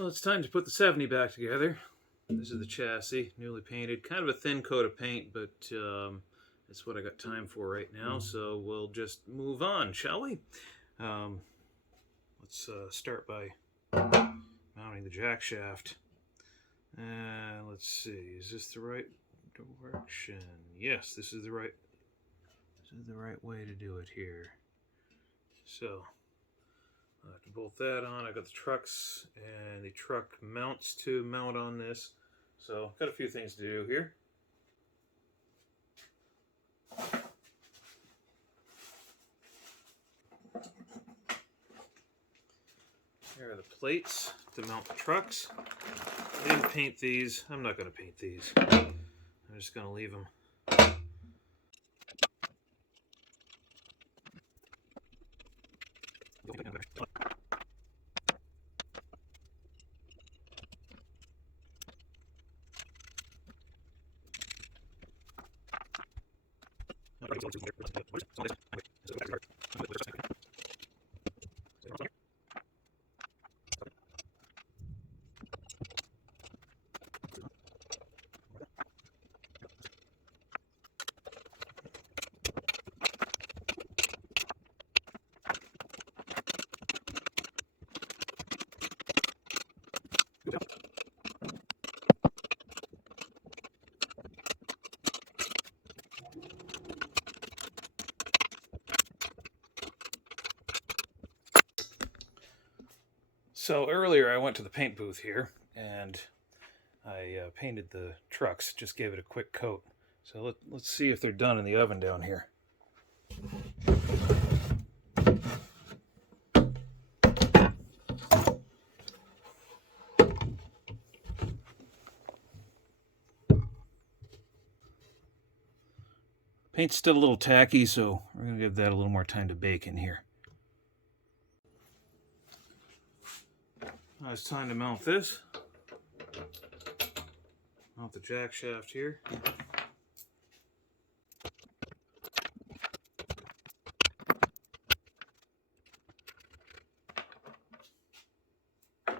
Well, it's time to put the 70 back together. This is the chassis, newly painted. Kind of a thin coat of paint, but that's what I got time for right now. So we'll just move on, shall we? Let's start by mounting the jack shaft. Let's see, is this the right direction? Yes, this is the right way to do it here. So I have to bolt that on. I got the trucks and the truck mounts to mount on this. So got a few things to do here. Here are the plates to mount the trucks. I didn't paint these. I'm not going to paint these. I'm just going to leave them. So earlier I went to the paint booth here and I painted the trucks, just gave it a quick coat. So let's see if they're done in the oven down here. Paint's still a little tacky, so we're going to give that a little more time to bake in here. Now it's time to mount this. Mount the jack shaft here. I've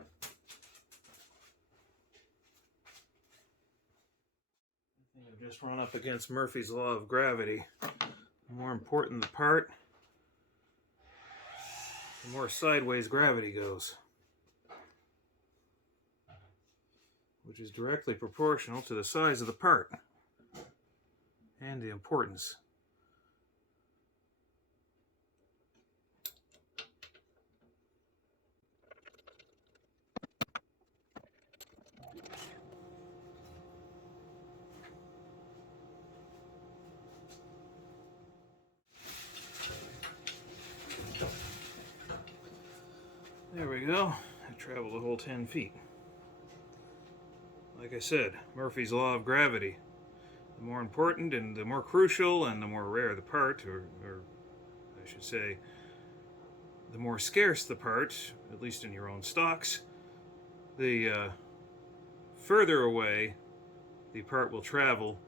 just run up against Murphy's Law of Gravity. The more important the part, the more sideways gravity goes, which is directly proportional to the size of the part and the importance. There we go. I traveled a whole 10 feet. Like I said, Murphy's Law of Gravity. The more important and the more crucial and the more rare the part, or I should say, the more scarce the part, at least in your own stocks, the further away the part will travel,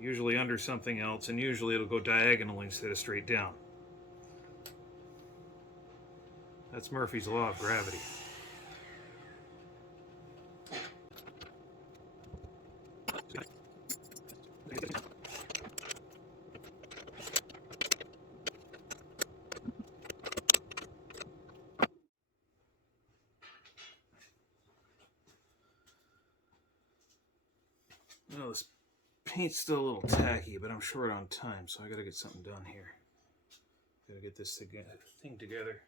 usually under something else, and usually it'll go diagonally instead of straight down. That's Murphy's Law of Gravity. Well, this paint's still a little tacky, but I'm short on time, so I gotta get something done here. Gotta get this thing together.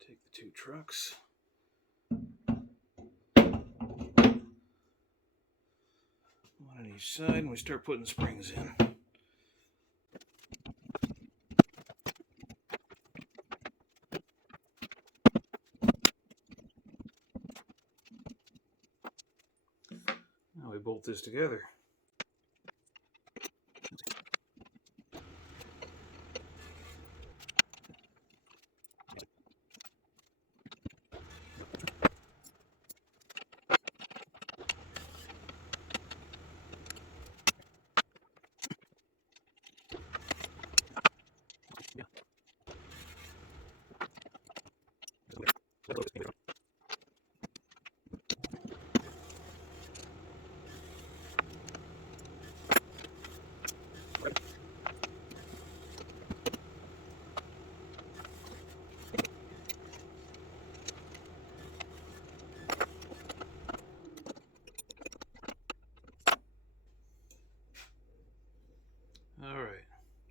Take the two trucks. One on each side, and we start putting springs in. Now we bolt this together.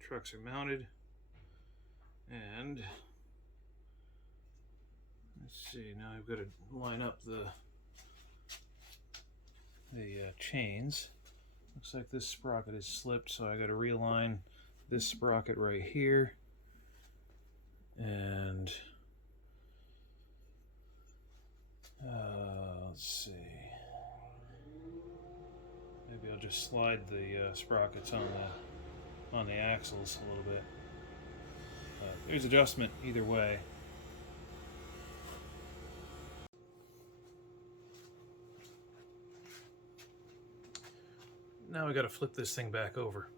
trucks are mounted. And let's see, now I've got to line up the chains. Looks like this sprocket is slipped, so I got to realign this sprocket right here. And let's see. Maybe I'll just slide the sprockets on the axles a little bit. There's adjustment either way. Now we got to flip this thing back over.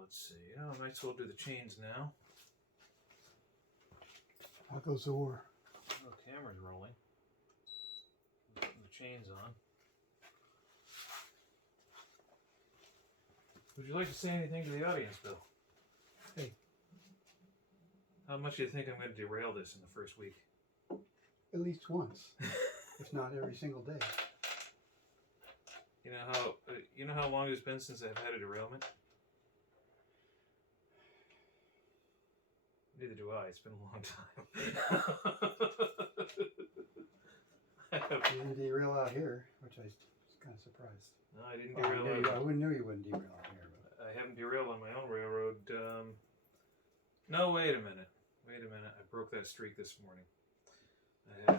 Let's see. I might as well do the chains now. How goes the war? Oh, the camera's rolling. The chain's on. Would you like to say anything to the audience, Bill? Hey. How much do you think I'm going to derail this in the first week? At least once, if not every single day. You know how long it's been since I've had a derailment? Neither do I. It's been a long time. You didn't derail out here, which I was kind of surprised. No, I didn't derail. I wouldn't know you wouldn't derail out here. But I haven't derailed on my own railroad. No, wait a minute. I broke that streak this morning. I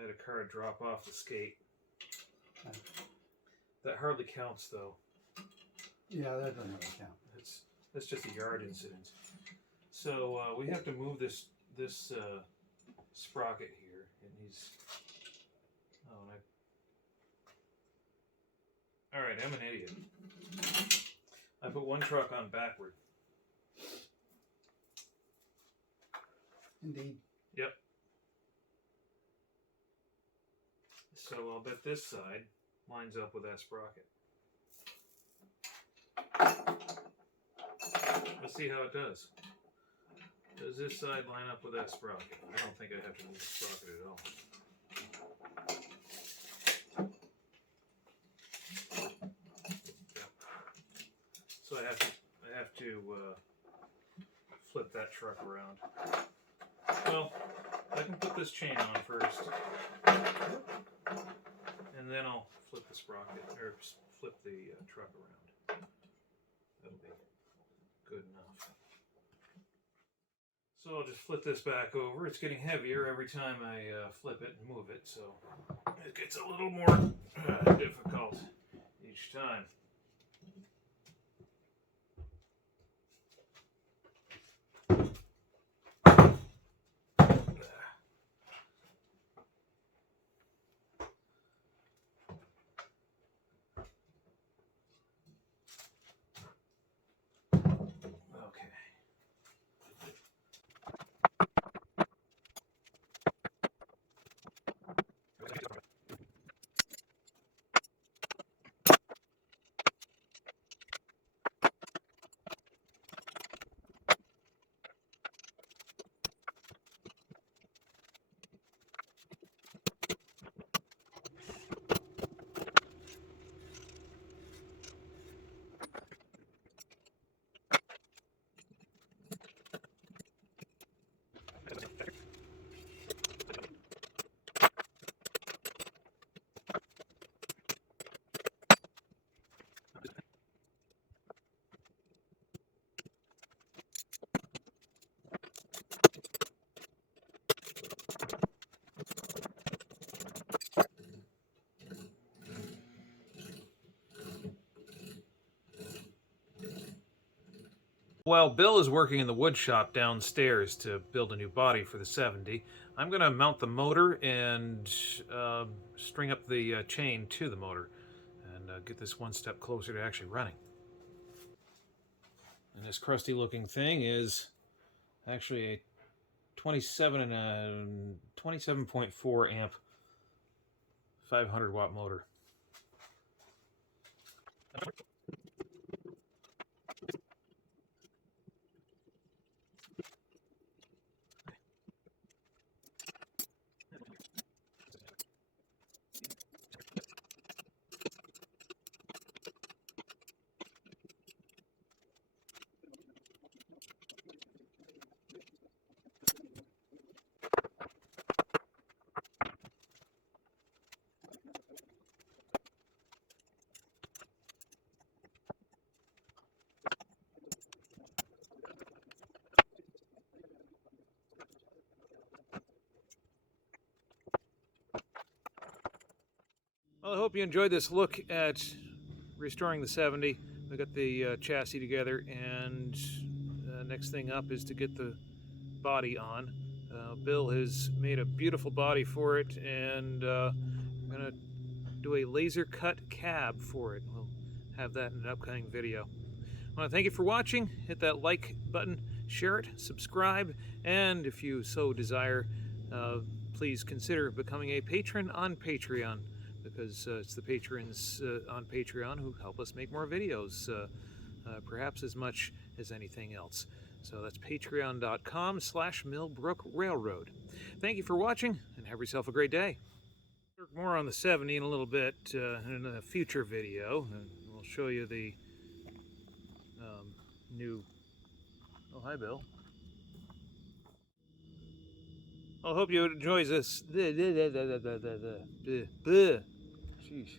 had a car drop off the skate. That hardly counts, though. Yeah, that doesn't really count. That's just a yard incident. So we have to move this sprocket here. It needs. All right, I'm an idiot. I put one truck on backward. Indeed. Yep. So I'll bet this side lines up with that sprocket. Let's see how it does. Does this side line up with that sprocket? I don't think I have to move the sprocket at all. Yep. So I have to flip that truck around. Well, I can put this chain on first, and then I'll flip the sprocket, or flip the truck around. That'll be good enough. So I'll just flip this back over. It's getting heavier every time I flip it and move it, so it gets a little more difficult each time. While Bill is working in the wood shop downstairs to build a new body for the 70, I'm going to mount the motor and string up the chain to the motor and get this one step closer to actually running. And this crusty looking thing is actually a 27.4 amp 500 watt motor. hope you enjoyed this look at restoring the 70. We got the chassis together, and next thing up is to get the body on. Bill has made a beautiful body for it, and I'm going to do a laser cut cab for it. We'll have that in an upcoming video. I want to thank you for watching. Hit that like button, share it, subscribe, and if you so desire, please consider becoming a patron on Patreon, because it's the patrons on Patreon who help us make more videos, perhaps as much as anything else. So that's patreon.com/Millbrook Railroad. Thank you for watching, and have yourself a great day. More on the 70 in a little bit in a future video, and we'll show you the new... Oh, hi, Bill. I hope you enjoy this. Sheesh.